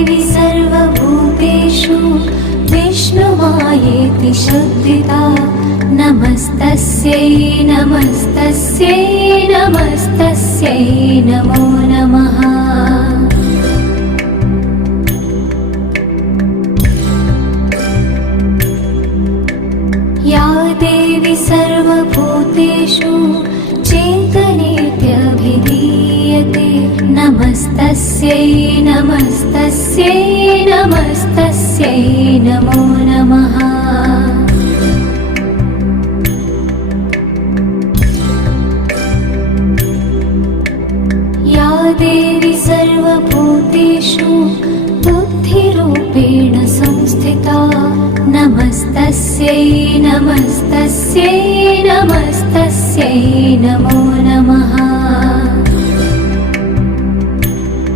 देवी सर्वभूतेषु विष्णुमायेति शुद्धिता नमस्तस्यै नमस्तस्यै नमस्तस्यै नमो नमः। या देवी सर्वभूतेषु चेतनेत्यभिधीयते नमस्तस्यै नमस्तस्यै नमस्तस्यै नमो नमः। या देवी सर्वभूतेषु बुद्धिरूपेण संस्थिता नमस्तस्यै नमस्तस्यै नमस्तस्यै नमो